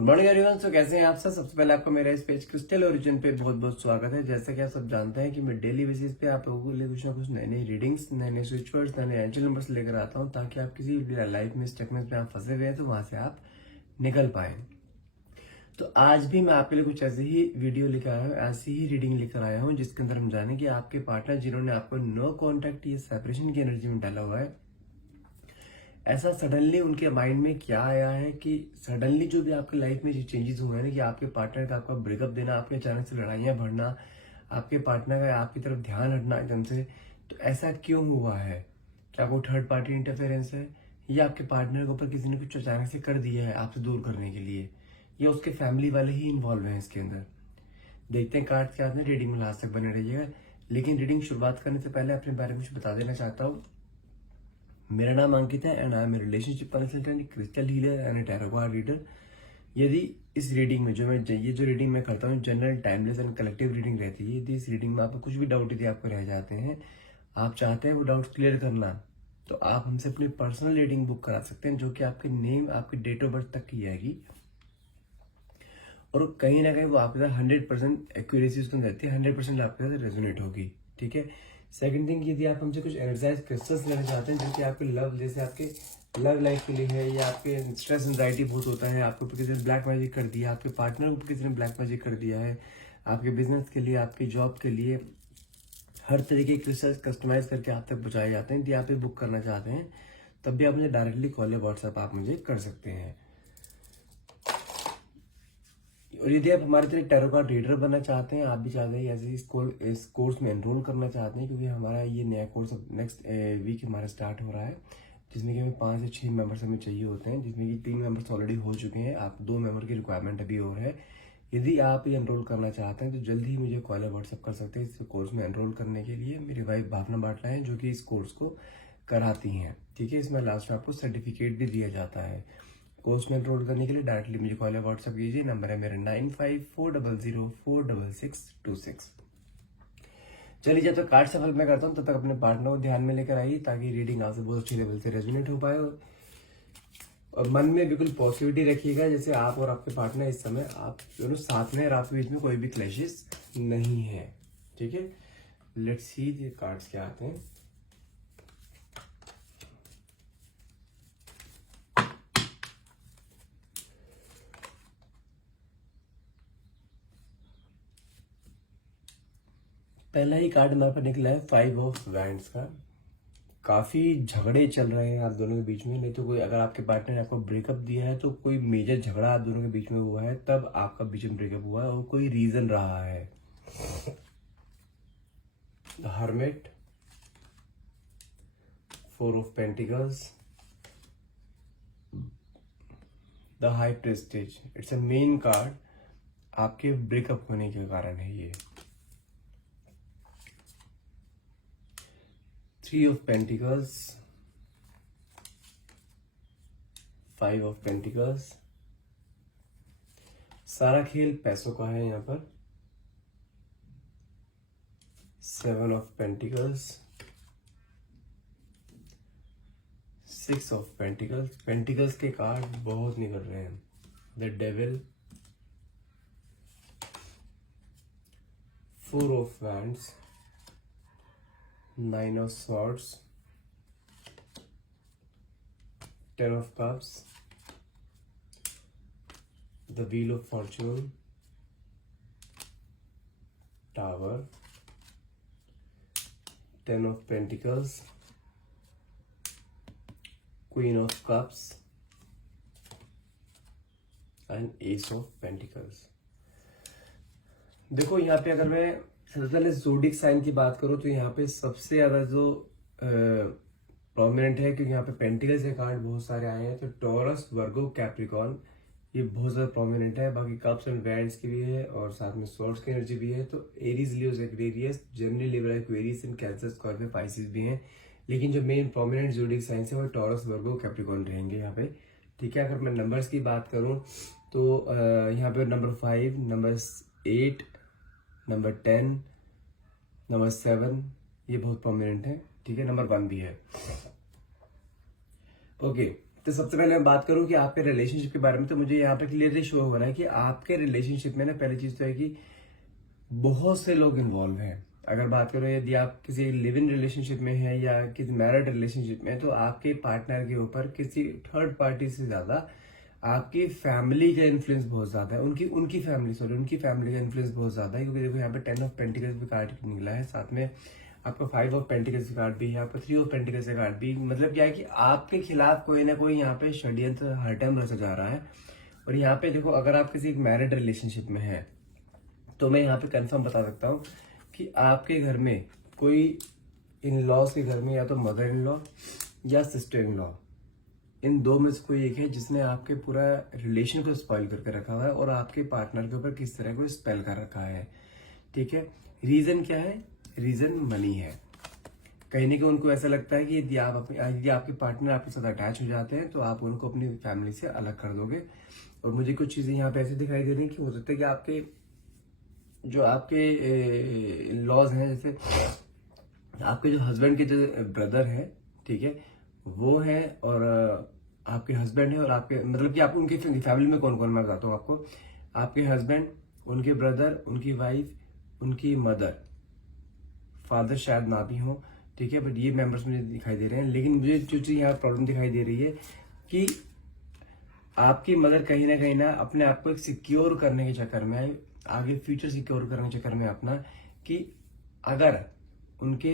Good morning everyone. तो कैसे हैं आप सब। सबसे पहले आपको मेरा इस पेज क्रिस्टल ओरिजिन पे बहुत बहुत स्वागत है। जैसा कि आप सब जानते हैं कि मैं डेली बेसिस पे आप लोगों के लिए कुछ ना कुछ नई नई रीडिंग्स, नए नए स्विच वर्ड्स, नए नए एंजल नंबर्स लेकर आता हूं, ताकि आप किसी भी लाइफ में स्टकनेस में आप फंसे हुए हैं तो वहां से आप निकल पाए। तो आज भी मैं आपके लिए कुछ ऐसी ही वीडियो लेकर आया हूँ, ऐसी ही रीडिंग लेकर आया हूँ, जिसके अंदर हम जाने कि आपके पार्टनर जिन्होंने आपको नो कॉन्टेक्ट या सेपरेशन की एनर्जी में डाला हुआ है, ऐसा सडनली उनके माइंड में क्या आया है कि सडनली जो भी आपकी लाइफ में चेंजेस हुए हैं ना, कि आपके पार्टनर का आपका ब्रेकअप देना, आपके अचानक से लड़ाइयां बढ़ना, आपके पार्टनर का आपकी तरफ ध्यान हटना एकदम से, तो ऐसा क्यों हुआ है? क्या कोई थर्ड पार्टी इंटरफेरेंस है, या आपके पार्टनर के ऊपर किसी ने कुछ अचानक से कर दिया है आपसे दूर करने के लिए, या उसके फैमिली वाले ही इन्वॉल्व हैं इसके अंदर? देखते हैं कार्ड्स के हाथ में। रीडिंग में लास्ट तक बने रहिएगा। लेकिन रीडिंग शुरुआत करने से पहले अपने बारे में कुछ बता देना चाहता हूँ। मेरा नाम अंकित है and I am a relationship consultant, crystal healer and tarot card reader. यदि इस रीडिंग में जो रीडिंग मैं करता हूँ general, timeless and collective reading रहती है। यदि इस रीडिंग में आपको कुछ भी डाउट यदि आपको रह जाते हैं, आप चाहते हैं वो डाउट क्लियर करना, तो आप हमसे अपनी पर्सनल रीडिंग बुक करा सकते हैं, जो कि आपके नेम, आपकी डेट ऑफ बर्थ तक की जाएगी। और कहीं ना कहीं वो आपके साथ 100% एक्यूरेसी उसमें रहती है, 100% आपके साथ रेजोनेट होगी। ठीक है। सेकंड थिंग, यदि आप हमसे कुछ एनर्जाइज क्रिस्टल्स लेना चाहते हैं, जो कि आपके लव, जैसे आपके लव लाइफ के लिए है, या आपके स्ट्रेस एंजाइटी बहुत होता है, आपको किसी ने ब्लैक मैजिक कर दिया, आपके पार्टनर को किसी ने ब्लैक मैजिक कर दिया है, आपके बिजनेस के लिए, आपकी जॉब के लिए, हर तरीके के क्रिस्टल्स कस्टमाइज करके आप तक पहुंचाए जाते हैं। यदि आप ये बुक करना चाहते हैं, तब भी आप मुझे डायरेक्टली कॉल या व्हाट्सएप आप मुझे कर सकते हैं। और यदि आप हमारे तरह टैरो कार्ड रीडर बनना चाहते हैं, आप भी चाहते हैं ऐसे इस कोर्स में एनरोल करना चाहते हैं, क्योंकि हमारा ये नया कोर्स नेक्स्ट वीक हमारा स्टार्ट हो रहा है, जिसमें कि हमें 5 से 6 मेंबर्स हमें चाहिए होते हैं, जिसमें कि 3 मेंबर्स ऑलरेडी हो चुके हैं। आप 2 मेंबर की रिक्वायरमेंट अभी और है। यदि आप ये एनरोल करना चाहते हैं तो जल्दी ही मुझे कॉल या व्हाट्सएप कर सकते हैं इस कोर्स में एनरोल करने के लिए। मेरी वाइफ भावना बाटला है, जो कि इस कोर्स को कराती हैं। ठीक है। इसमें लास्ट में आपको सर्टिफिकेट भी दिया जाता है। कोर्स में एनरोल करने के लिए डायरेक्टली मुझे कॉल या व्हाट्सएप कीजिए। नंबर है मेरा 9540046626। चलिए, जब तक कार्ड सफल मैं करता हूँ, तब तक अपने पार्टनर को ध्यान में लेकर आइए, ताकि रीडिंग आपसे बहुत अच्छी लेवल से रेजोनेट हो पाए। और मन में बिल्कुल पॉजिटिविटी रखिएगा, जैसे आप और आपके पार्टनर इस समय आप दोनों साथ में और आपके बीच में कोई भी क्लैशेस नहीं है। ठीक है। लेट्स सी ये कार्ड्स क्या आते हैं। पहला ही कार्ड हमारे पास निकला है 5 ऑफ वैंड्स का। काफी झगड़े चल रहे हैं आप दोनों के बीच में, नहीं तो कोई, अगर आपके पार्टनर ने आपको ब्रेकअप दिया है तो कोई मेजर झगड़ा आप दोनों के बीच में हुआ है, तब आपका बीच में ब्रेकअप हुआ है, और कोई रीजन रहा है। The hermit, 4 of pentacles, the high prestige. It's a main card, आपके ब्रेकअप होने के कारण है ये। 3 ऑफ पेंटिकल्स, 5 ऑफ पेंटिकल्स। सारा खेल पैसों का है यहाँ पर। 7 of pentacles, 6 of pentacles. Pentacles के कार्ड बहुत निकल रहे हैं। The devil, 4 of wands, 9 of swords, 10 of cups, the wheel of Fortune, tower, 10 of pentacles, queen of cups and S of pentacles. देखो, यहाँ पे अगर मैं सबसे पहले ज़ोडिक साइन की बात करूँ, तो यहाँ पे सबसे ज्यादा जो प्रोमिनेंट है, क्योंकि यहाँ पे पेंटिकल्स के कार्ड बहुत सारे आए हैं, तो टॉरस, वर्गो, कैप्रिकॉन, ये बहुत ज्यादा प्रोमिनेंट है। बाकी कप्स एंड वैंड्स की भी है, और साथ में स्वॉर्ड्स की एनर्जी भी है। तो Aries, Leo, Aquarius, Gemini, Libra, Aquarius and cancer, Scorpio, Pisces भी हैं। लेकिन जो मेन प्रोमिनेंट ज़ोडिक साइंस है वो टॉरस, वर्गो, कैप्रिकॉन रहेंगे यहाँ पे। ठीक है। अगर मैं नंबर्स की बात करूँ, तो यहाँ पे नंबर 5, नंबर 8, नंबर 10, नंबर 7, ये बहुत प्रोमिनेंट है। ठीक है। नंबर 1 भी है। ओके। तो सबसे पहले मैं बात करूं कि आपके रिलेशनशिप के बारे में, तो मुझे यहाँ पे क्लियरली शो हो रहा है कि आपके रिलेशनशिप में ना पहली चीज तो है कि बहुत से लोग इन्वॉल्व हैं। अगर बात करो यदि आप किसी लिव इन रिलेशनशिप में है या किसी मैरिड रिलेशनशिप में, तो आपके पार्टनर के ऊपर किसी थर्ड पार्टी से ज्यादा आपकी फैमिली का इन्फ्लुएंस बहुत ज्यादा है, उनकी फैमिली का इन्फ्लुएंस बहुत ज्यादा है। क्योंकि देखो यहाँ पे 10 ऑफ पेंटिकल्स भी कार्ड निकला है, साथ में आपका 5 ऑफ पेंटिकल्स का कार्ड भी है, आपका 3 ऑफ पेंटिकल्स का कार्ड भी। मतलब क्या है कि आपके खिलाफ कोई ना कोई यहाँ पे षड्यंत्र हर टाइम रचा जा रहा है। और यहाँ पे देखो, अगर आप किसी एक मैरिड रिलेशनशिप में है तो मैं यहाँ पे कंफर्म बता सकता हूँ कि आपके घर में कोई इन लॉज के घर में या तो मदर इन लॉ या सिस्टर इन लॉ, इन दो में से कोई एक है जिसने आपके पूरा रिलेशन को स्पॉइल करके रखा हुआ है और आपके पार्टनर के ऊपर किस तरह को स्पेल कर रखा है। ठीक है, रीजन क्या है? रीजन मनी है। कहीं ना कहीं उनको ऐसा लगता है कि यदि आपके पार्टनर आपके साथ अटैच हो जाते हैं तो आप उनको अपनी फैमिली से अलग कर दोगे। और मुझे कुछ चीजें यहाँ पे ऐसे दिखाई दे रही है कि हो सकता है कि आपके लॉज हैं, जैसे आपके जो हस्बैंड के जो ब्रदर हैं, ठीक है, वो हैं, और आपके हस्बैंड है, और आपके मतलब कि आप उनकी फैमिली में कौन कौन, मैं बताता हूँ आपको। आपके हस्बैंड, उनके ब्रदर, उनकी वाइफ, उनकी मदर, फादर शायद ना भी हो, ठीक है, बट ये मेंबर्स मुझे दिखाई दे रहे हैं। लेकिन मुझे जो चीज यहाँ प्रॉब्लम दिखाई दे रही है कि आपकी मदर कहीं ना अपने आप को एक सिक्योर करने के चक्कर में, आगे फ्यूचर सिक्योर करने के चक्कर में अपना, कि अगर उनके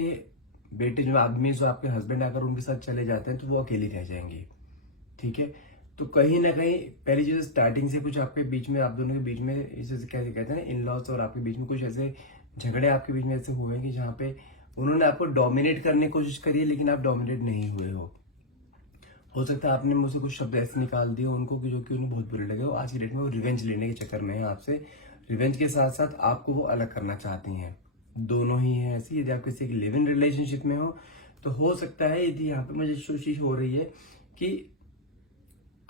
बेटे जो आदमी, जो आपके हस्बैंड अगर उनके साथ चले जाते हैं तो वो अकेली रह जाएंगी। ठीक है, तो कहीं ना कहीं पहली चीज स्टार्टिंग से कुछ आपके बीच में, आप दोनों के बीच में, इसे कैसे कहते हैं ना, इन लॉज और आपके बीच में कुछ ऐसे झगड़े आपके बीच में ऐसे हुए हैं कि जहाँ पे उन्होंने आपको डोमिनेट करने की कोशिश करी है, लेकिन आप डोमिनेट नहीं हुए हो सकता है आपने मुझसे कुछ शब्द ऐसे निकाल दिए उनको कि जो कि उन्हें बहुत बुरे लगे हो। आज की डेट में वो रिवेंज लेने के चक्कर में है आपसे, रिवेंज के साथ साथ आपको वो अलग करना चाहती हैं। दोनों ही है ऐसी। यदि आप किसी की लिव इन रिलेशनशिप में तो हो सकता है, यदि यहाँ पे मुझे कोशिश हो रही है कि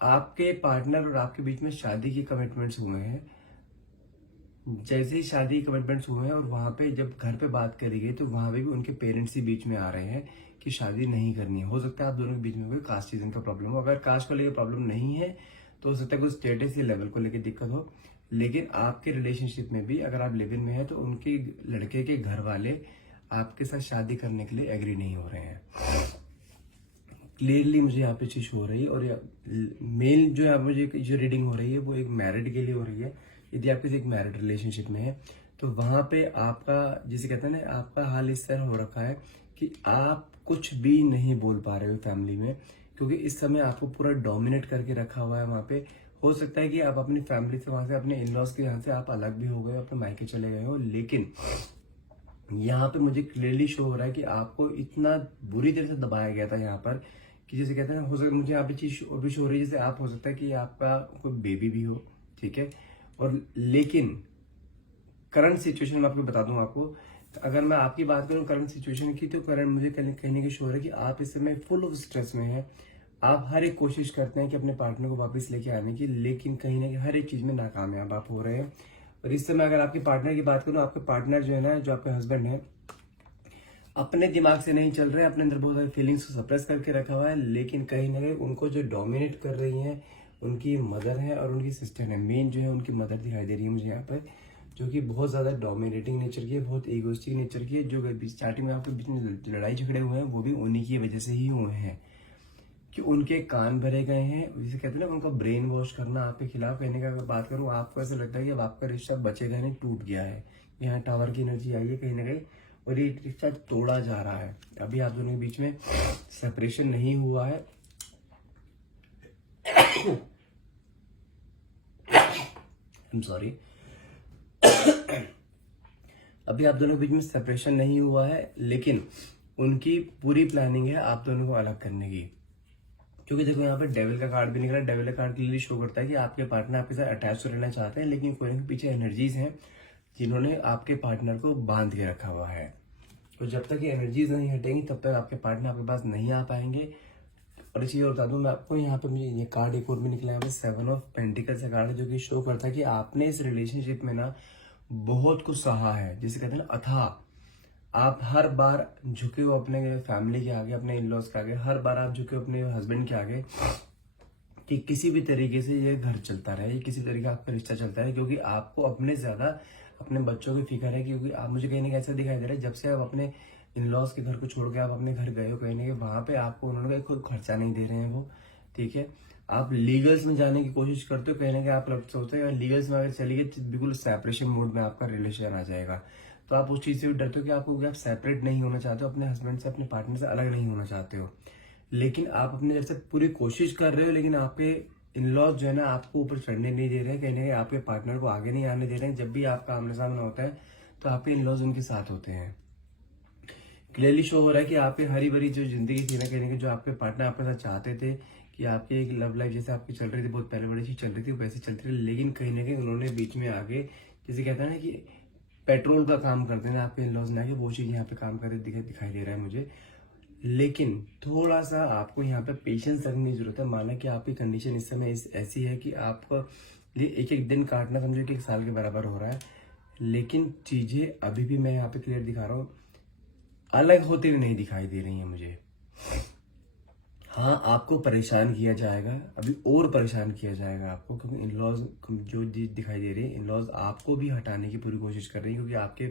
आपके पार्टनर और आपके बीच में शादी की कमिटमेंट्स हुए हैं। जैसे ही शादी कमिटमेंट्स हुए हैं और वहां पे जब घर पे बात करी गई तो वहां पे भी उनके पेरेंट्स ही बीच में आ रहे हैं कि शादी नहीं करनी है। हो सकता है आप दोनों के बीच में कोई कास्ट रीजन का प्रॉब्लम हो। अगर कास्ट को लेकर प्रॉब्लम नहीं है तो हो सकता है कोई स्टेटस या लेवल को लेकर दिक्कत हो। लेकिन आपके रिलेशनशिप में भी अगर आप लिव इन में है तो उनके लड़के के घर वाले आपके साथ शादी करने के लिए एग्री नहीं हो रहे हैं। क्लियरली मुझे यहाँ पे चीज हो रही है। और मेल जो है मुझे जो रीडिंग हो रही है वो एक मैरिड के लिए हो रही है। यदि आप किसी एक मैरिड रिलेशनशिप में है तो वहां पे आपका, जिसे कहते हैं ना, आपका हाल इस तरह हो रखा है कि आप कुछ भी नहीं बोल पा रहे हो फैमिली में, क्योंकि इस समय आपको पूरा डोमिनेट करके रखा हुआ है वहां पे। हो सकता है कि आप अपनी फैमिली से, वहां से अपने इन लॉज के यहाँ से आप अलग भी हो गए, अपने मायके चले गए हो, लेकिन यहाँ पे मुझे क्लियरली शो हो रहा है कि आपको इतना बुरी तरह से दबाया गया था यहाँ पर कि जैसे कहते हैं ना, हो सकता है मुझे यहाँ पे चीज और भी शो हो रही है, जैसे आप, हो सकता है कि आपका कोई बेबी भी हो, ठीक है, और लेकिन करंट सिचुएशन में आपको बता दूं आपको, अगर मैं आपकी बात करूं करंट सिचुएशन की, तो करंट मुझे कहने की शो है कि आप इस समय फुल ऑफ स्ट्रेस में हैं। आप हर एक कोशिश करते हैं कि अपने पार्टनर को वापस लेके आने की, लेकिन कहीं ना कहीं हर एक चीज में नाकामयाब आप हो रहे हैं। और इस समय अगर आपके पार्टनर की बात करूं, आपके पार्टनर जो है ना, जो आपके हस्बैंड है, अपने दिमाग से नहीं चल रहे हैं, अपने अंदर बहुत सारी फीलिंग्स को सप्रेस करके रखा हुआ है, लेकिन कहीं ना कहीं उनको जो डोमिनेट कर रही हैं उनकी मदर है और उनकी सिस्टर है। मेन जो है उनकी मदर दिखाई दे रही है मुझे यहाँ पर, जो कि बहुत ज्यादा डोमिनेटिंग नेचर की है, बहुत ईगोइस्टिक नेचर की है। जो स्टार्टिंग में आपके बीच में लड़ाई झगड़े हुए हैं वो भी उन्हीं की वजह से ही हुए हैं, कि उनके कान भरे गए हैं। जिसे कहते हैं ना, उनका ब्रेन वॉश करना आपके खिलाफ। कहने का अगर बात करूं, आपको ऐसा लगता है कि अब आपका रिश्ता बचेगा नहीं, टूट गया है। यहाँ टावर की एनर्जी आई है कहीं ना कहीं, और ये रिश्ता तोड़ा जा रहा है। अभी आप दोनों के बीच में सेपरेशन नहीं हुआ है। I'm sorry। अभी आप दोनों के बीच में सेपरेशन नहीं हुआ है, लेकिन उनकी पूरी प्लानिंग है आप दोनों को अलग करने की। क्योंकि देखो यहाँ पे डेविल का कार्ड भी निकला। डेविल का कार्ड क्लियरली शो करता है कि आपके पार्टनर आपके साथ अटैच तो रहना चाहते हैं, लेकिन कोई ना पीछे एनर्जीज हैं जिन्होंने आपके पार्टनर को बांध के रखा हुआ है। तो जब तक ये एनर्जीज नहीं हटेंगी तब तक आपके पार्टनर आपके पास नहीं आ पाएंगे। और इसी और बता दूं मैं आपको, यहाँ पे मुझे ये कार्ड एक और भी निकला है, 7 ऑफ पेंटिकल्स का कार्ड है, जो कि शो करता है कि आपने इस रिलेशनशिप में ना बहुत कुछ सहा है। जिसे कहते हैं ना, अथाह। आप हर बार झुके हो अपने फैमिली के आगे, अपने इन लॉज के आगे, हर बार आप झुके हो अपने हस्बैंड के आगे, कि किसी भी तरीके से ये घर चलता रहे, ये किसी तरीके का आपका रिश्ता चलता रहे, क्योंकि आपको अपने से ज्यादा अपने बच्चों की फिक्र है। क्योंकि आप मुझे कहीं ना कहीं ऐसा दिखाई दे रहा है, जब से आप अपने इन लॉज के घर को छोड़ के आप अपने घर गए हो, कहीं ना कहीं वहां पे आपको उन्होंने कोई खर्चा नहीं दे रहे हैं वो, ठीक है। आप लीगल्स में जाने की कोशिश करते हो, कहीं ना कहीं आप सोचते हो लीगल्स में अगर चली गई तो बिल्कुल सेपरेशन मोड में आपका रिलेशन आ जाएगा। तो आप उस चीज से भी डरते हो कि आप सेपरेट नहीं होना चाहते हो, अपने हस्बैंड से, अपने पार्टनर से अलग नहीं होना चाहते हो। लेकिन आप अपने जैसे पूरी कोशिश कर रहे हो, लेकिन आपके इन लॉज जो है ना आपको ऊपर चढ़ने नहीं दे रहे हैं, कहीं ना कहीं आपके पार्टनर को आगे नहीं आने दे रहे हैं। जब भी आपका आमने सामने होता है तो आपके इन लॉज उनके साथ होते हैं। क्लियरली शो हो रहा है कि आपकी हरी भरी जो जिंदगी थी ना, कहीं ना कहीं जो आपके पार्टनर आपके साथ चाहते थे कि आपकी एक लव लाइफ जैसे आपकी चल रही थी, बहुत पहले बड़ी चीज चल रही थी, वैसे चलती रही, लेकिन कहीं ना कहीं उन्होंने बीच में आगे, जैसे कहते हैं ना कि पेट्रोल का काम करते हैं आपके इन लॉज ने आके, वो चीज यहाँ पे काम करते दिखाई दे रहा है मुझे। लेकिन थोड़ा सा आपको यहाँ पे पेशेंस रखने की जरूरत है। माना कि आपकी कंडीशन इस समय ऐसी है कि आपको लिए एक एक दिन काटना समझो कि 1 साल के बराबर हो रहा है, लेकिन चीजें अभी भी मैं यहाँ पे क्लियर दिखा रहा हूँ, अलग होते हुए नहीं दिखाई दे रही है मुझे। हाँ, आपको परेशान किया जाएगा, अभी और परेशान किया जाएगा आपको, क्योंकि इन लॉज जो दिखाई दे रही है, इन लॉज आपको भी हटाने की पूरी कोशिश कर रही है, क्योंकि आपके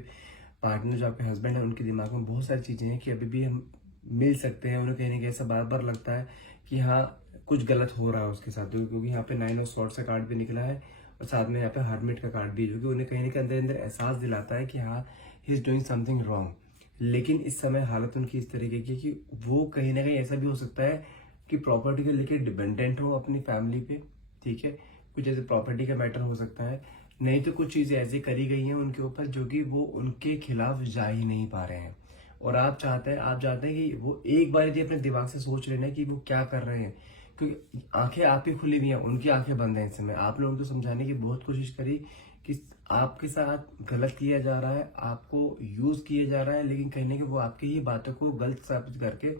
पार्टनर जो आपके हस्बैंड है उनके दिमाग में बहुत सारी चीजें हैं कि अभी भी हम मिल सकते हैं। उन्हें कहीं ना कहीं ऐसा बार बार लगता है कि हाँ कुछ गलत हो रहा है उसके साथ, क्योंकि यहाँ पे 9 ऑफ स्वॉर्ड्स का कार्ड भी निकला है और साथ में यहाँ पे हर्मिट का कार्ड भी, जो कि उन्हें कहीं ना कहीं अंदर अंदर एहसास दिलाता है कि हाँ he is doing something wrong. लेकिन इस समय हालत उनकी इस तरीके की कि वो कहीं ना कहीं ऐसा भी हो सकता है कि प्रॉपर्टी को लेकर डिपेंडेंट हो अपनी फैमिली पे, ठीक है। कुछ ऐसे प्रॉपर्टी का मैटर हो सकता है, नहीं तो कुछ चीजें ऐसी करी गई हैं उनके ऊपर जो कि वो उनके खिलाफ जा ही नहीं पा रहे हैं। और आप चाहते हैं कि वो एक बार यदि अपने दिमाग से सोच लेना कि वो क्या कर रहे हैं, क्योंकि आंखें आपकी खुली हुई हैं, उनकी आंखें बंद हैं इस समय। आपने उनको समझाने की बहुत कोशिश करी कि आपके साथ गलत किया जा रहा है, आपको यूज किया जा रहा है, लेकिन कहीं ना कहीं वो आपकी ही बातों को गलत साबित करके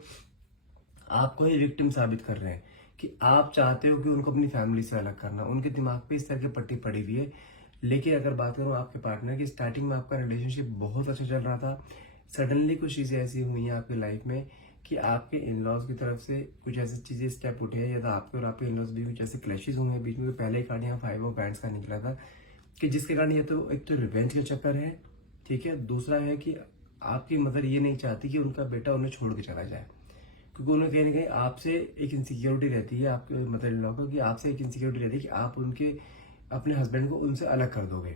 आपको ही विक्टिम साबित कर रहे हैं कि आप चाहते हो कि उनको अपनी फैमिली से अलग करना। उनके दिमाग पे इस तरह की पट्टी पड़ी हुई है। लेकिन अगर बात करूं आपके पार्टनर की, स्टार्टिंग में आपका रिलेशनशिप बहुत अच्छा चल रहा था, सडनली कुछ चीजें ऐसी हुई हैं आपकी लाइफ में कि आपके इन लॉज की तरफ से कुछ ऐसी चीजें स्टेप उठे हैं, या तो आपके और आपके इन लॉज भी कुछ ऐसे क्लैशेस हुए हैं बीच में। पहले ही कार्ड यहाँ 5 ऑफ बैंड्स का निकला था कि जिसके कारण ये तो एक तो रिवेंज का चक्कर है, ठीक है। दूसरा है कि आपकी मदर ये नहीं चाहती कि उनका बेटा उन्हें छोड़ के चला जाए, क्योंकि उन्हें कहीं ना कहीं आपसे एक इनसिक्योरिटी रहती है, आपके मदर इन लॉ को, कि आपसे एक इनसिक्योरिटी रहती है कि आप उनके अपने हस्बैंड को उनसे अलग कर दोगे।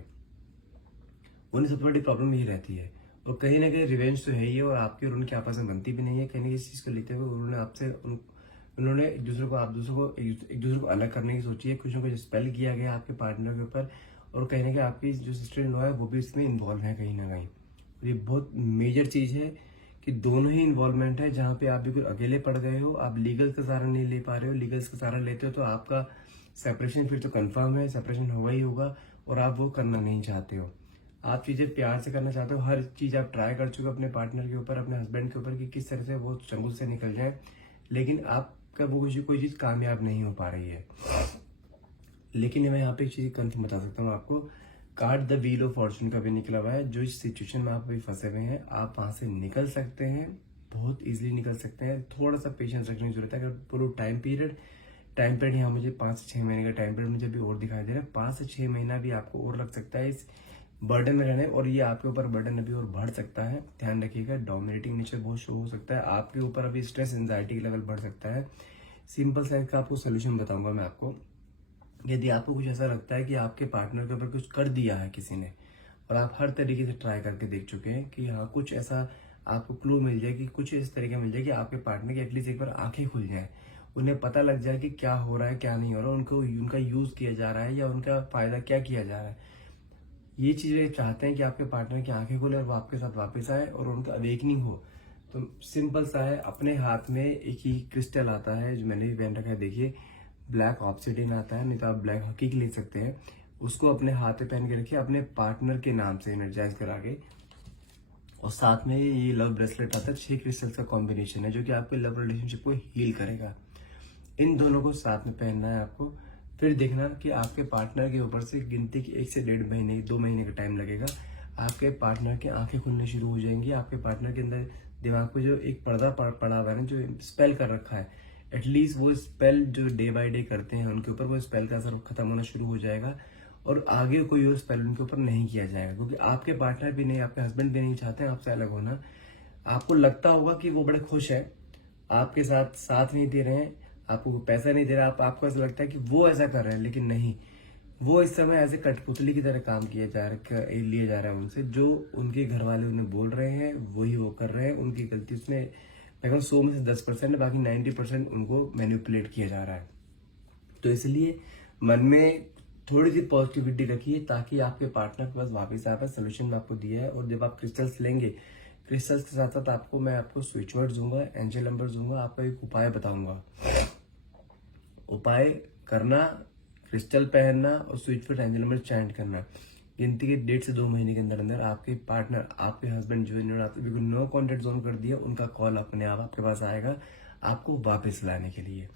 उन्हें सबसे बड़ी प्रॉब्लम यही रहती है। और कहीं ना कहीं रिवेंज तो है ही है, और आपकी और उनकी आपस में बनती भी नहीं है। कहीं ना कहीं इस चीज को लेते हुए उन्होंने उन्होंने एक दूसरे को एक दूसरे को अलग करने की सोची है। कुछ ना कुछ स्पेल किया गया आपके पार्टनर के ऊपर, और कहीं ना कहीं आपकी जो सिस्टर इन लॉ है वो भी इसमें इन्वॉल्व है कहीं ना कहीं। ये बहुत मेजर चीज है कि दोनों ही इन्वॉल्वमेंट है, जहां पे आप बिल्कुल अकेले पड़ गए हो, आप लीगल का सहारा नहीं ले पा रहे हो। लीगल्स का सहारा लेते हो तो आपका सेपरेशन फिर तो कंफर्म है, सेपरेशन होगा ही होगा, और आप वो करना नहीं चाहते हो। आप चीजें प्यार से करना चाहते हो, हर चीज आप ट्राई कर चुके हो अपने पार्टनर के ऊपर, अपने हस्बैंड के ऊपर, कि किस तरह से वो चंगुल से निकल जाए, लेकिन आपका वो कोई चीज कामयाब नहीं हो पा रही है। लेकिन मैं यहाँ पे एक चीज कंफर्म बता सकता हूँ आपको, card the wheel of Fortune का भी निकला हुआ है। जो इस सिचुएशन में आप अभी फंसे हुए हैं, आप वहां से निकल सकते हैं, बहुत इजीली निकल सकते हैं। थोड़ा सा पेशेंस रखने की जरूरत है। अगर पूरा टाइम पीरियड यहाँ मुझे 5 से 6 महीने का टाइम पीरियड मुझे भी और दिखाई दे रहा है। 5 से 6 महीना भी आपको और लग सकता है इस बर्डन में रहने, और ये आपके ऊपर बर्डन अभी और बढ़ सकता है। ध्यान रखिएगा, डोमिनेटिंग नेचर बहुत शो हो सकता है आपके ऊपर, अभी स्ट्रेस एंजाइटी लेवल बढ़ सकता है। सिंपल सा इसका आपको सोल्यूशन बताऊंगा मैं आपको। यदि आपको कुछ ऐसा लगता है कि आपके पार्टनर के ऊपर कुछ कर दिया है किसी ने, और आप हर तरीके से ट्राई करके देख चुके हैं कि हाँ कुछ ऐसा आपको क्लू मिल जाए, कि कुछ इस तरीके मिल जाए कि आपके पार्टनर की एटलीस्ट एक बार आंखें खुल जाए, उन्हें पता लग जाए कि क्या हो रहा है क्या नहीं हो रहा है, उनको उनका यूज किया जा रहा है या उनका फायदा क्या किया जा रहा है। ये चीजें चाहते हैं कि आपके पार्टनर की आंखें खुले और वो आपके साथ वापस आए और उनका अवेकनिंग हो। तो सिंपल सा है, अपने हाथ में एक ही क्रिस्टल आता है जो मैंने भी पहन रखा है, देखिए ब्लैक ऑब्सिडियन आता है, नहीं तो आप ब्लैक हकीक ले सकते हैं। उसको अपने हाथ पे पहन के रखिए, अपने पार्टनर के नाम से एनर्जाइज करा के। और साथ में ये लव ब्रेसलेट आता है, 6 क्रिस्टल्स का कॉम्बिनेशन है जो कि आपके लव रिलेशनशिप को हील करेगा। इन दोनों को साथ में पहनना है आपको। फिर देखना कि आपके पार्टनर के ऊपर से गिनती की 1 से 1.5 महीने 2 महीने का टाइम लगेगा। आपके पार्टनर की आंखें खुलने शुरू हो जाएंगी। आपके पार्टनर के अंदर दिमाग पे जो एक पर्दा पड़ा हुआ है ना, जो स्पेल कर रखा है, एटलीस्ट वो स्पेल जो डे बाय डे करते हैं उनके ऊपर वो स्पेल का असर खत्म होना शुरू हो जाएगा और आगे कोई और स्पेल उनके ऊपर नहीं किया जाएगा, क्योंकि आपके पार्टनर भी नहीं, आपके हस्बैंड भी नहीं चाहते हैं आपसे अलग होना। आपको लगता होगा कि वो बड़े खुश है, आपके साथ साथ नहीं दे रहे हैं, आपको पैसा नहीं दे रहा, आपको ऐसा लगता है कि वो ऐसा कर रहे हैं, लेकिन नहीं, वो इस समय ऐसे कठपुतली की तरह काम लिए जा रहा है उनसे। जो उनके घर वाले उन्हें बोल रहे हैं वही वो कर रहे हैं। उनकी गलती उसमें लगभग 100 में से 10% है, बाकी 90% उनको मैनिपुलेट किया जा रहा है। तो इसलिए मन में थोड़ी सी पॉजिटिविटी रखिए ताकि आपके पार्टनर के पास वापस आ पाए। सोल्यूशन मैं आपको दिया है, और जब आप क्रिस्टल्स लेंगे, क्रिस्टल्स के साथ साथ मैं आपको स्विच वर्ड दूंगा, एंजल नंबर दूंगा, आपको एक उपाय बताऊंगा। उपाय करना, क्रिस्टल पहनना और switch word angel number chant करना। गिनती के 1.5 से 2 महीने के अंदर अंदर आपके पार्टनर, आपके हस्बैंड जो इन्होंने आपको बिल्कुल नो कॉन्टेक्ट जोन कर दिया, उनका कॉल अपने आप आपके पास आएगा आपको वापस लाने के लिए।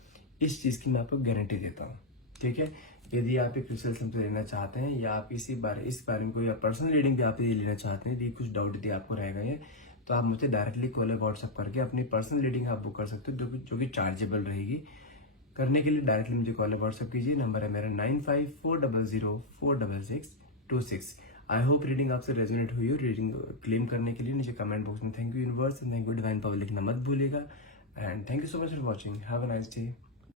इस चीज की मैं आपको गारंटी देता हूँ, ठीक है। यदि आप एक क्रिस्टल हमसे लेना चाहते हैं या आप इस बारे में कोई पर्सनल रीडिंग भी आप ये लेना चाहते हैं, यदि कुछ डाउट यदि आपको रहेगा ये, तो आप मुझे डायरेक्टली कॉल या व्हाट्सअप करके अपनी पर्सनल रीडिंग आप बुक कर सकते हो, जो कि चार्जेबल रहेगी। करने के लिए डायरेक्टली मुझे कॉल या व्हाट्सअप कीजिए। नंबर है मेरा 9540046626। आई होप रीडिंग आपसे रेजोनेट हुई हो। रीडिंग क्लेम करने के लिए नीचे कमेंट बॉक्स में thank you universe, thank you divine power लिखना मत भूलिएगा। And thank you so much for watching. Have a nice day.